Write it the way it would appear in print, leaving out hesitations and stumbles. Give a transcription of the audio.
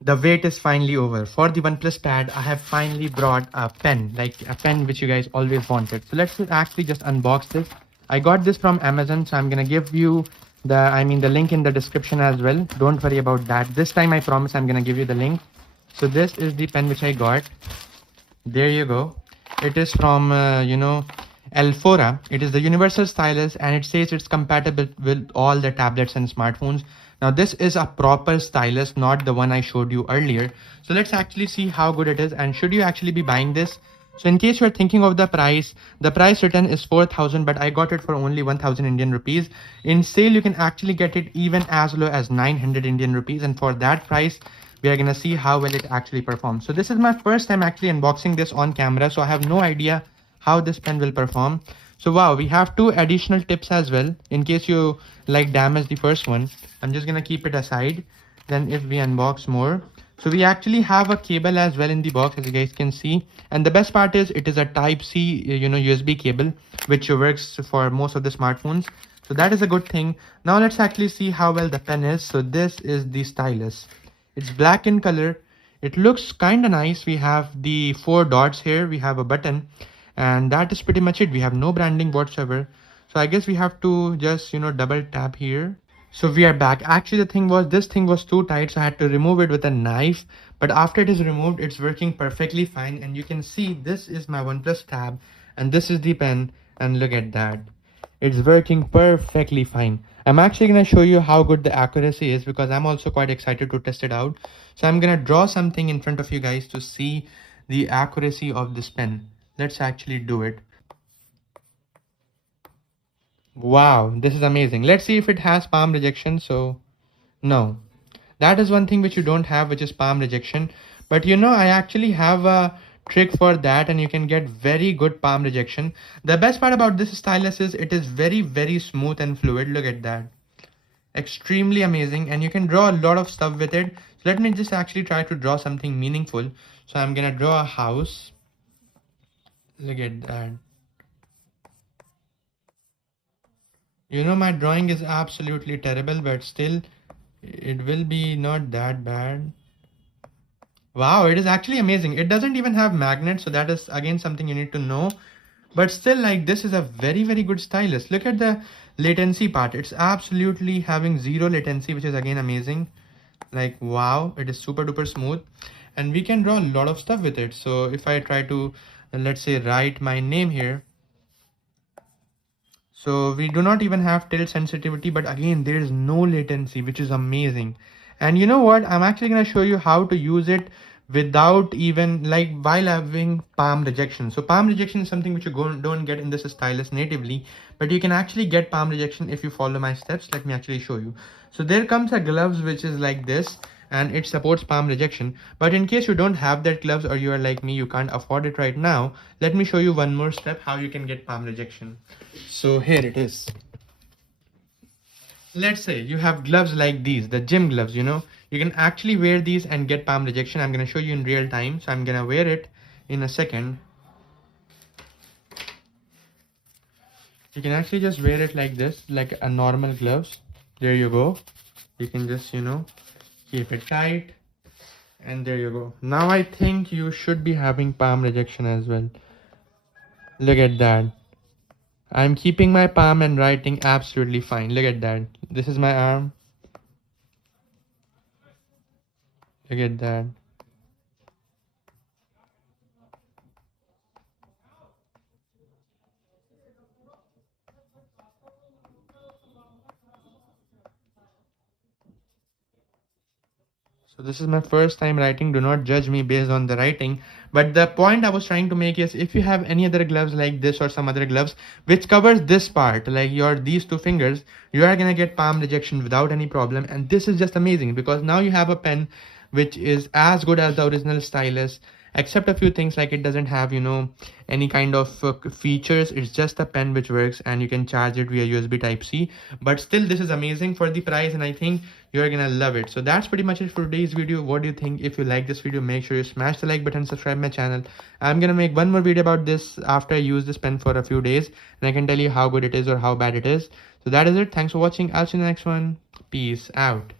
The wait is finally over. For the OnePlus Pad, I have finally brought a pen, like a pen which you guys always wanted. So let's actually just unbox this. I got this from Amazon, so I'm gonna give you the link in the description as well. Don't worry about that. This time I promise I'm gonna give you the link. So this is the pen which I got. There you go. It is from Elfora. It is the universal stylus, and it says it's compatible with all the tablets and smartphones. Now this is a proper stylus, not the one I showed you earlier. So let's actually see how good it is, and should you actually be buying this. So in case you're thinking of the price written is 4,000, but I got it for only 1,000 Indian rupees. In sale, you can actually get it even as low as 900 Indian rupees, and for that price, we are gonna see how well it actually performs. So this is my first time actually unboxing this on camera, so I have no idea how this pen will perform. So wow, we have two additional tips as well in case you like damage the first one. I'm just gonna keep it aside. Then if we unbox more, so we actually have a cable as well in the box, as you guys can see. And the best part is it is a type C USB cable, which works for most of the smartphones. So that is a good thing. Now let's actually see how well the pen is. So this is the stylus. It's black in color. It looks kind of nice. We have the 4 dots here. We have a button, and that is pretty much it. We have no branding whatsoever. So I guess we have to just double tap here. So we are back. Actually, this thing was too tight, so I had to remove it with a knife. But after it is removed, it's working perfectly fine. And you can see this is my OnePlus Tab, and this is the pen. And look at that. It's working perfectly fine. I'm actually going to show you how good the accuracy is, because I'm also quite excited to test it out. So I'm going to draw something in front of you guys to see the accuracy of this pen. Let's actually do it. Wow, this is amazing. Let's see if it has palm rejection. So no, that is one thing which you don't have, which is palm rejection. But I actually have a trick for that, and you can get very good palm rejection. The best part about this stylus is it is very, very smooth and fluid. Look at that. Extremely amazing, and you can draw a lot of stuff with it. So let me just actually try to draw something meaningful. So I'm gonna draw a house. Look at that. My drawing is absolutely terrible, but still it will be not that bad. Wow, it is actually amazing. It doesn't even have magnets, so that is again something you need to know. But still, like, this is a very, very good stylus. Look at the latency part. It's absolutely having 0 latency, which is again amazing. Like, wow, it is super duper smooth. And we can draw a lot of stuff with it. So if I try to, let's say, write my name here. So we do not even have tilt sensitivity, but again, there is no latency, which is amazing. And you know what? I'm actually going to show you how to use it without even while having palm rejection. So palm rejection is something which you don't get in this stylus natively, but you can actually get palm rejection if you follow my steps. Let me actually show you. So there comes a gloves which is like this, and it supports palm rejection. But in case you don't have that gloves, or you are like me, you can't afford it right now, let me show you one more step how you can get palm rejection. So here it is. Let's say you have gloves like these, the gym gloves, you can actually wear these and get palm rejection. I'm going to show you in real time. So I'm going to wear it in a second. You can actually just wear it like this, like a normal gloves. There you go. You can just, keep it tight. And there you go. Now I think you should be having palm rejection as well. Look at that. I'm keeping my palm and writing absolutely fine. Look at that. This is my arm. Look at that. So this is my first time writing. Do not judge me based on the writing. But the point I was trying to make is, if you have any other gloves like this or some other gloves which covers this part, like these 2 fingers, you are gonna get palm rejection without any problem. And this is just amazing, because now you have a pen which is as good as the original stylus, except a few things, like it doesn't have any kind of features. It's just a pen which works, and you can charge it via USB type C. But still, this is amazing for the price, and I think you're gonna love it. So that's pretty much it for today's video. What do you think? If you like this video, make sure you smash the like button, subscribe my channel. I'm gonna make one more video about this after I use this pen for a few days, and I can tell you how good it is or how bad it is. So that is it. Thanks for watching. I'll see you in the next one. Peace out.